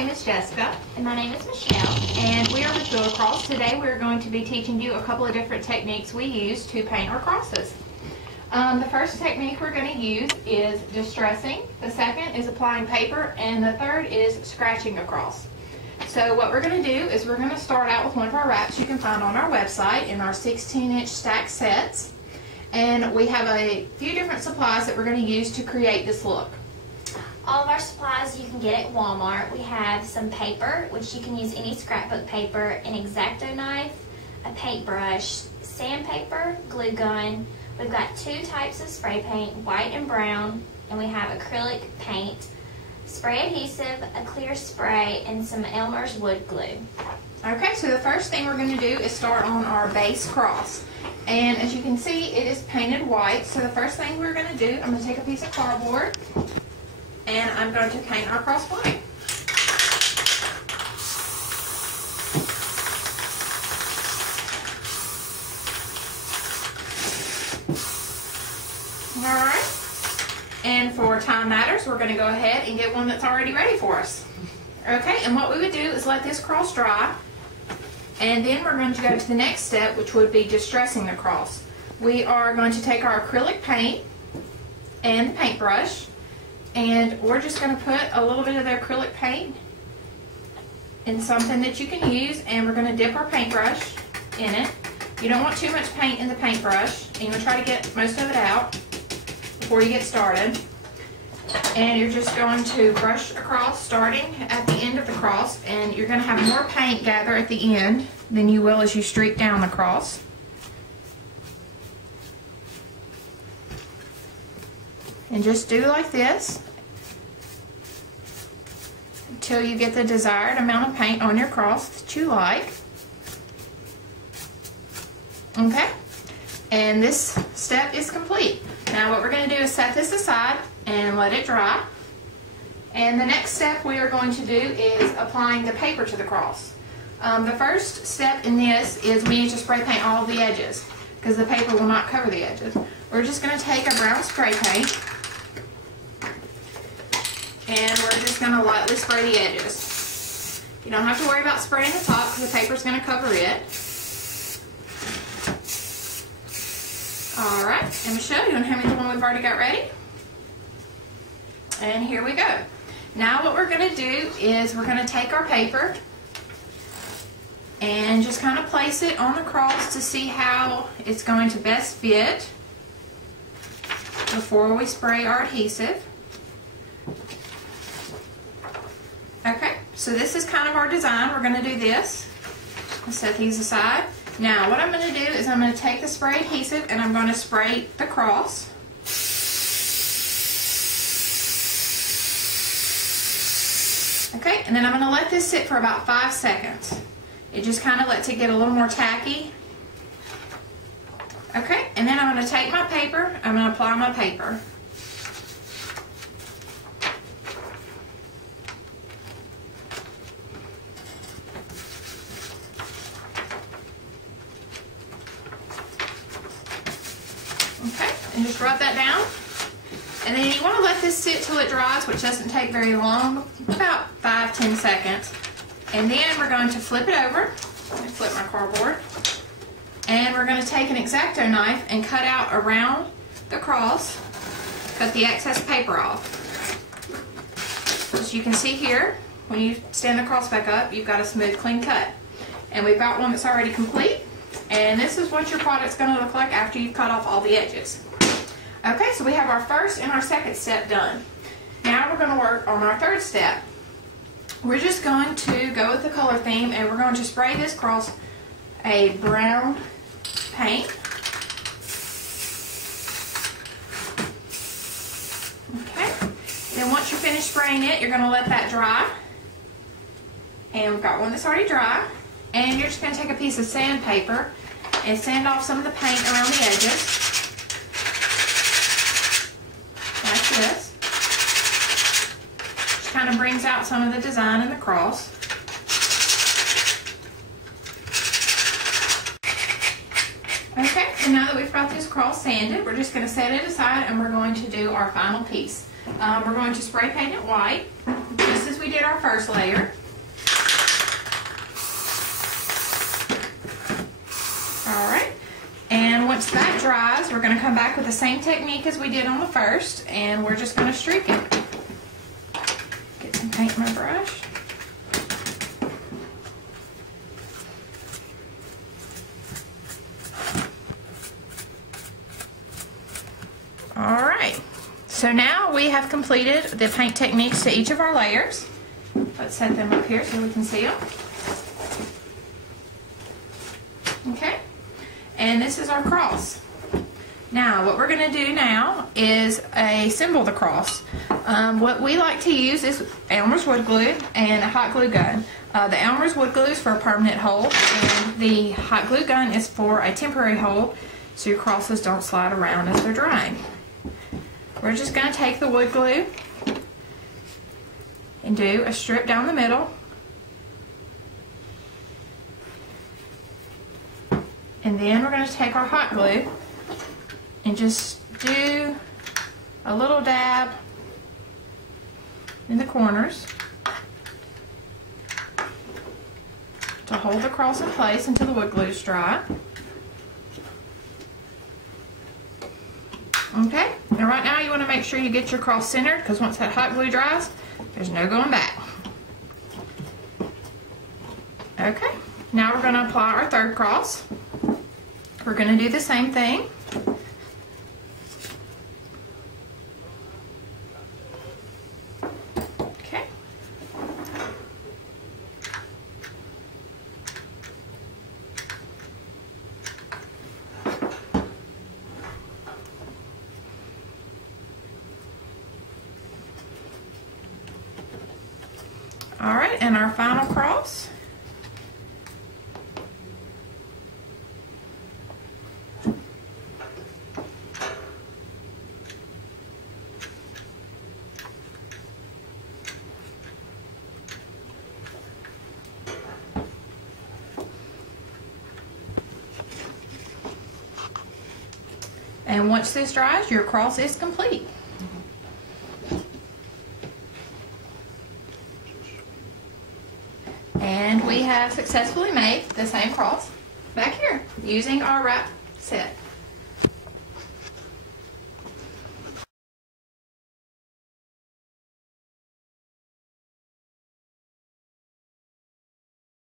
name is Jessica. And my name is Michelle. And we are with A Cross. Today we're going to be teaching you a couple of different techniques we use to paint our crosses. The first technique we're going to use is distressing. The second is applying paper. And the third is scratching across. So what we're going to do is we're going to start out with one of our wraps you can find on our website in our 16-inch stack sets. And we have a few different supplies that we're going to use to create this look. All of our supplies you can get at Walmart. We have some paper, which you can use any scrapbook paper, an X-Acto knife, a paintbrush, sandpaper, glue gun. We've got two types of spray paint, white and brown, and we have acrylic paint, spray adhesive, a clear spray, and some Elmer's wood glue. Okay, so the first thing we're going to do is start on our base cross. And as you can see, it is painted white. So the first thing we're going to do, I'm going to take a piece of cardboard and I'm going to paint our cross white. Alright, and for time matters, we're going to go ahead and get one that's already ready for us. Okay, and what we would do is let this cross dry, and then we're going to go to the next step, which would be distressing the cross. We are going to take our acrylic paint and the paintbrush, and we're just going to put a little bit of the acrylic paint in something that you can use, and we're going to dip our paintbrush in it. You don't want too much paint in the paintbrush, and you want to try to get most of it out before you get started. And you're just going to brush across starting at the end of the cross, and you're going to have more paint gather at the end than you will as you streak down the cross. And just do like this until you get the desired amount of paint on your cross that you like. Okay, and this step is complete. Now what we're going to do is set this aside and let it dry. And the next step we are going to do is applying the paper to the cross. The first step in this is we need to spray paint all of the edges because the paper will not cover the edges. We're just going to take a brown spray paint and we're just going to lightly spray the edges. You don't have to worry about spraying the top because the paper is going to cover it. Alright, and Michelle, you want to hand me the one we've already got ready? And here we go. Now what we're going to do is we're going to take our paper and just kind of place it on the cross to see how it's going to best fit before we spray our adhesive. Okay, so this is kind of our design. We're going to do this. I'll set these aside. Now what I'm going to do is I'm going to take the spray adhesive and I'm going to spray the cross. Okay, and then I'm going to let this sit for about 5 seconds. It just kind of lets it get a little more tacky. Okay, and then I'm going to take my paper, I'm going to apply my paper. Okay, and just rub that down. And then you want to let this sit till it dries, which doesn't take very long, about 5-10 seconds. And then we're going to flip it over. Let me flip my cardboard. And we're going to take an X-Acto knife and cut out around the cross, cut the excess paper off. As you can see here, when you stand the cross back up, you've got a smooth, clean cut. And we've got one that's already complete. And this is what your product's going to look like after you've cut off all the edges. Okay, so we have our first and our second step done. Now we're going to work on our third step. We're just going to go with the color theme and we're going to spray this cross a brown paint. Okay, then once you're finished spraying it, you're going to let that dry. And we've got one that's already dry. And you're just going to take a piece of sandpaper and sand off some of the paint around the edges. Like this. Which kind of brings out some of the design in the cross. Okay, so now that we've got this cross sanded, we're just going to set it aside and we're going to do our final piece. We're going to spray paint it white, just as we we did our first layer. Alright, and once that dries, we're going to come back with the same technique as we did on the first, and we're just going to streak it. Get some paint in my brush. Alright, so now we have completed the paint techniques to each of our layers. Let's set them up here so we can see them. Okay, and this is our cross. Now, what we're going to do now is assemble the cross. What we like to use is Elmer's wood glue and a hot glue gun. The Elmer's wood glue is for a permanent hold, and the hot glue gun is for a temporary hold, so your crosses don't slide around as they're drying. We're just going to take the wood glue and do a strip down the middle. And then we're going to take our hot glue and just do a little dab in the corners to hold the cross in place until the wood glue is dry. Okay, and right now you want to make sure you get your cross centered, because once that hot glue dries, there's no going back. Okay, now we're going to apply our third cross. We're going to do the same thing. Okay. All right, and our final cross. And once this dries, your cross is complete. And we have successfully made the same cross back here using our wrap set.